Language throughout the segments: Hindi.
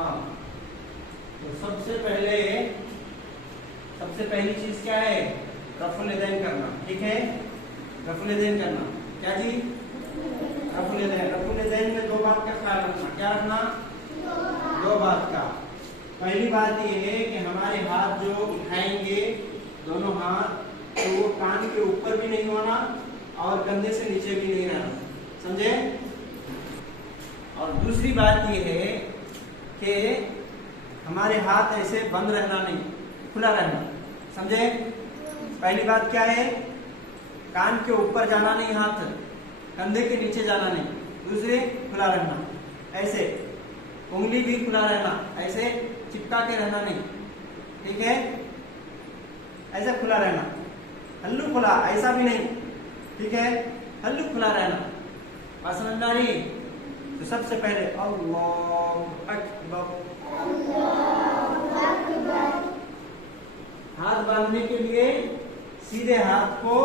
हाँ, तो सबसे पहली चीज क्या है? रफुल यदैन करना। ठीक है, रफुल यदैन करना। क्या जी? रफुल यदैन। रफुल यदैन में दो बात का ख्याल रखना। क्या रखना? दो बात का। पहली बात ये है कि हमारे हाथ जो उठाएंगे, दोनों हाथ, तो वो कान के ऊपर भी नहीं होना और कंधे से नीचे भी नहीं रहना। समझे? और दूसरी बात ये है कि हमारे हाथ ऐसे बंद रहना नहीं, खुला रहना। समझे? पहली बात क्या है? कान के ऊपर जाना नहीं हाथ, कंधे के नीचे जाना नहीं। दूसरे, खुला रहना ऐसे, उंगली भी खुला रहना, ऐसे चिपका के रहना नहीं। ठीक है, ऐसा खुला रहना, हल्लू खुला, ऐसा भी नहीं। ठीक है, हल्लू खुला रहना। बात समझ में आ रही? तो सबसे पहले अल्लाहु अकबर। हाथ बांधने के लिए सीधे हाथ को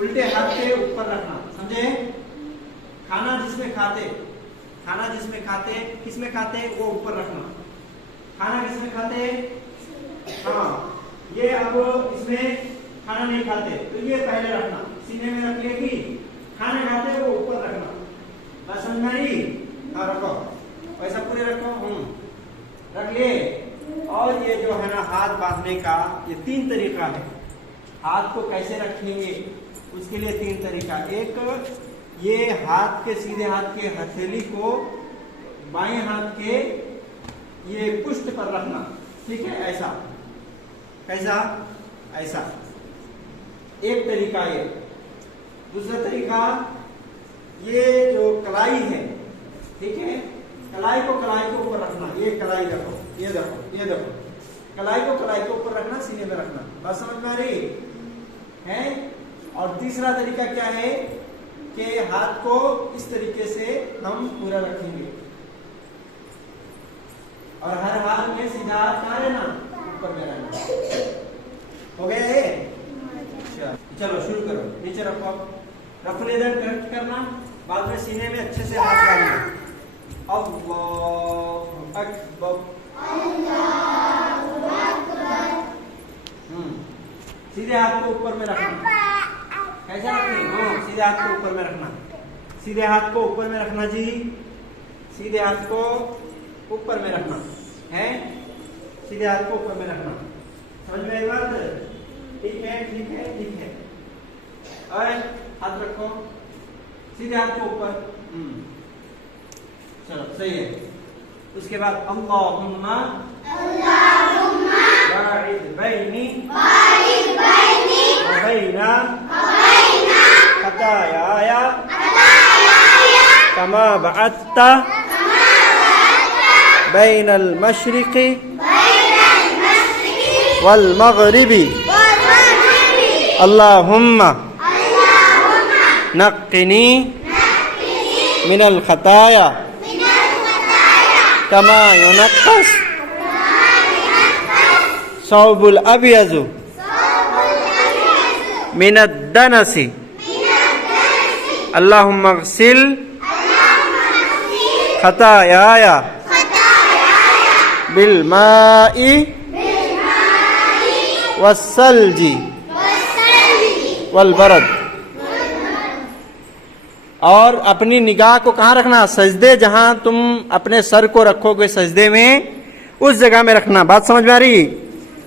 उल्टे हाथ के ऊपर रखना। समझे? खाना जिसमें खाते किसमें खाते वो ऊपर रखना। खाना किसमें खाते? हाँ, ये अब इसमें खाना नहीं खाते तो ये पहले रखना, सीने में रख लेगी। खाना खाते वो ऊपर रखना। बात समझ में आई? हाँ, रखो, ऐसा पूरे रखो। रख लिए। और ये जो है ना हाथ बांधने का, ये 3 तरीका है। हाथ को कैसे रखेंगे उसके लिए 3 तरीका। एक, ये हाथ के सीधे हाथ के हथेली को बाएं हाथ के ये पुष्ट पर रखना। ठीक है, ऐसा। कैसा? ऐसा एक तरीका ये। दूसरा तरीका, ये जो कलाई है, ठीक है, कलाई को ऊपर रखना। ये कलाई रखो, ये देखो, कलाई को ऊपर रखना, सीने में रखना। बात समझ में आ रही है? और तीसरा तरीका क्या है कि हाथ को इस तरीके से हम पूरा रखेंगे और हर हाथ में सीधा हाथ कहाँ रहना? ऊपर में रहना। हो गया ये? चलो शुरू करो। नीचे रखो, रफुल यदैन करेक्ट करना, बाद में सीने में अच्छे से हाथ डालना। अल्लाहु अकबर। सीधे हाथ को ऊपर में रखना। कैसा रखें? हाँ, सीधे हाथ को ऊपर में रखना। सीधे हाथ को ऊपर में रखना जी, सीधे हाथ को ऊपर में रखना है। सीधे हाथ को ऊपर में रखना। समझ में आई बात? ठीक है, ठीक है, ठीक है। और हाथ रखो, सीधे हाथ को ऊपर। चलो, सही है। उसके बाद अल्लाहुम्मा बाइद बैनी व बैना खतायाया कमा बअत्ता बैनल मशरिक़ि वल मग़रिबि अल्लाहुम्मा नक़्क़िनी मिनल खताया कमा युनक़्क़स सौबुल अब्यज़ु मिनद दनसी अल्लाहुम्मा ग़सिल खतायाया बिल माई वस्सल्जी वल बरद। और अपनी निगाह को कहाँ रखना? सजदे, जहां तुम अपने सर को रखोगे सजदे में, उस जगह में रखना। बात समझ में आ रही?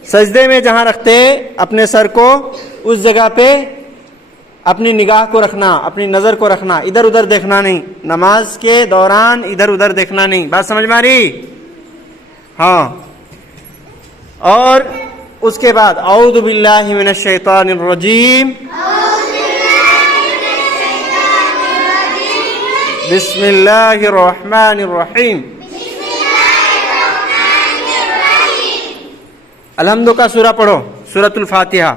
सजदे में जहां रखते अपने सर को, उस जगह पे अपनी निगाह को रखना, अपनी नजर को रखना। इधर उधर देखना नहीं, नमाज के दौरान इधर उधर देखना नहीं। बात समझ में आ रही? हाँ। और उसके बाद औज़ु बिल्लाहि मिनश शैतानिर रजीम बिस्मिल्लाहिर रहमानिर रहीम। अलहम्दु का सूरा पढ़ो, सूरतुल फातिहा।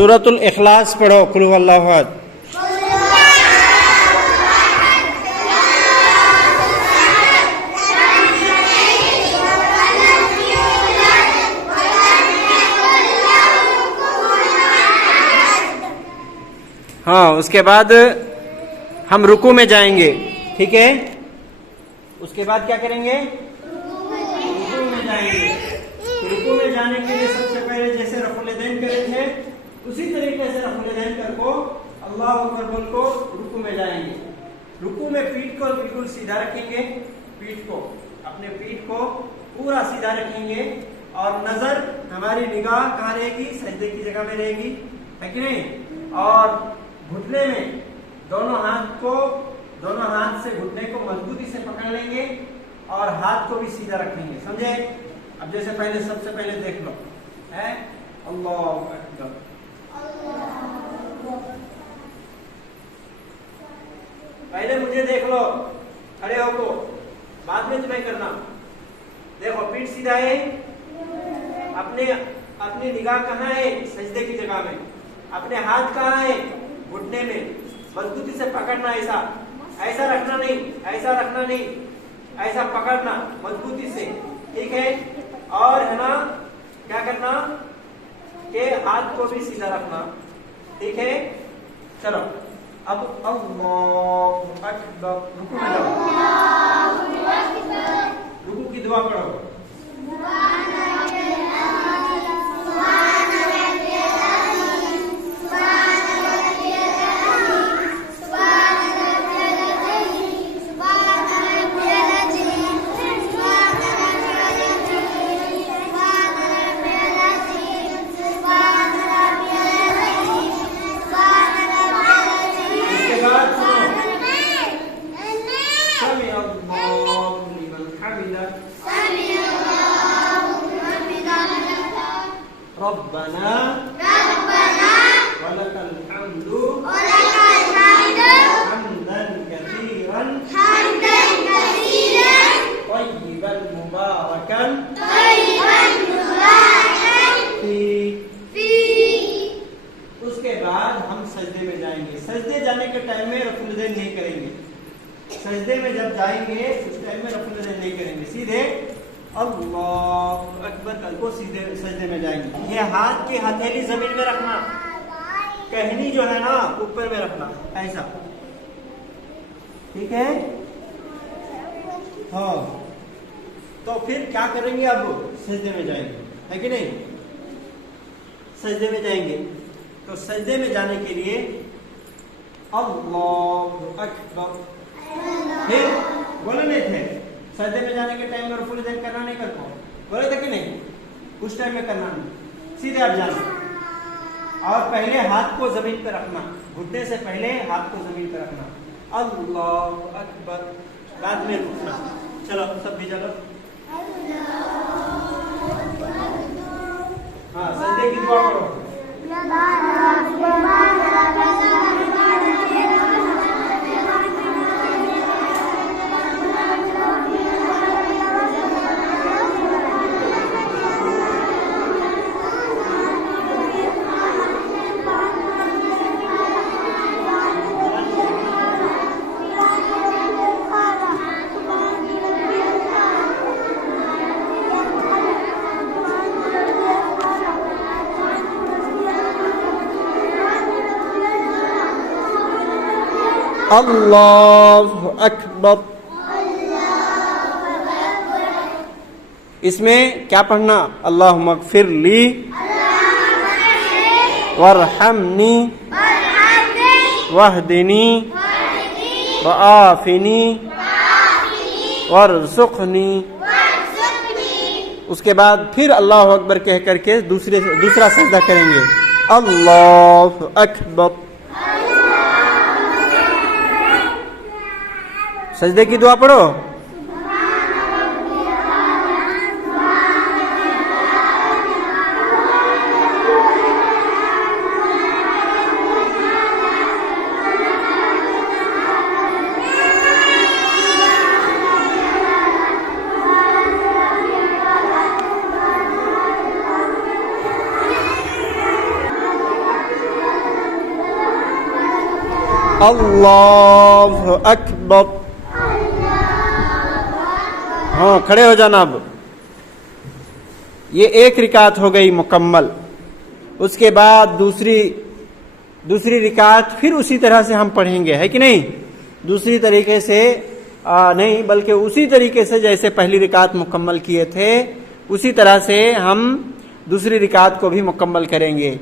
सूरतुल इखलास पढ़ो, कुल हुवल्लाहु अहद। हाँ, उसके बाद हम रुकू में जाएंगे, ठीक है। उसके बाद क्या करेंगे? रुकू में जाएंगे। रुकू में जाने के लिए सबसे पहले जैसे रफुल यदैन करे थे उसी तरीके से रफुल यदैन कर को अल्लाह अकबर बोल को रुकू में जाएंगे। रुकू में पीठ को बिल्कुल सीधा रखेंगे, पीठ को, अपने पीठ को पूरा सीधा रखेंगे और नजर, हमारी निगाह कहाँ रहेगी? सजदे की जगह में रहेगी, है कि नहीं। और घुटने में दोनों हाथ से घुटने को मजबूती से पकड़ लेंगे और हाथ को भी सीधा रखेंगे, समझे। अब जैसे पहले सबसे पहले देख लो, है अल्लाह अकबर, पहले मुझे देख लो, खड़े हो को, बाद में तुम्हें करना। देखो पीठ सीधा है, अपनी निगाह कहाँ है? सजदे की जगह में। अपने हाथ कहाँ है? घुटने में। मजबूती से पकड़ना, ऐसा रखना नहीं, ऐसा रखना नहीं, ऐसा पकड़ना मजबूती से, ठीक है। और है ना, क्या करना कि हाथ को भी सीधा रखना, ठीक है। चलो अब अल्लाहु अकबर, रुकू में जाओ, रुकू की दुआ पढ़ो। रब्बना वलकल हम्दु हम्दन कसीरन तय्यिबन मुबारकन फी। उसके बाद हम सजदे में जाएंगे। सजदे जाने के टाइम में रफुल यदैन नहीं करेंगे। सजदे में जब जाएंगे उस टाइम में रफुल यदैन नहीं करेंगे, सीधे अल्लाह अकबर कल को सीधे सजदे में जाएंगे। ये हाथ की हथेली जमीन में रखना, कहनी जो है ना ऊपर में रखना, ऐसा, ठीक है। हाँ, तो फिर क्या करेंगे? अब सजदे में जाएंगे, है कि नहीं। सजदे में जाएंगे तो सजदे में जाने के लिए अल्लाह अकबर, फिर बोले नहीं थे सजदे में जाने के टाइम में रफुल यदैन करना नहीं करता, बोले थे कि नहीं? उस टाइम में करना नहीं, सीधे आप जाना और पहले हाथ को जमीन पर रखना, घुटने से पहले हाथ को जमीन पर रखना, अल्लाह अकबर, बाद में रुकना। चलो सब भी चलो। हाँ, सजदे की दुआ करो। अल्लाहु अकबर। इसमें क्या पढ़ना? अल्लाहुम्मा ग़फ़िरली वरहमनी वहदिनी वआफ़िनी वरज़ुक़नी। उसके बाद फिर अल्लाहु अकबर कह करके दूसरा सजदा करेंगे, अल्लाहु अकबर। सजदे की दुआ पढ़ो। अल्लाहु अकबर। हाँ, खड़े हो जाना। अब ये एक रिकात हो गई मुकम्मल। उसके बाद दूसरी रिकात फिर उसी तरह से हम पढ़ेंगे, है कि नहीं? दूसरी तरीके से नहीं, बल्कि उसी तरीके से जैसे पहली रिकात मुकम्मल किए थे, उसी तरह से हम दूसरी रिकात को भी मुकम्मल करेंगे।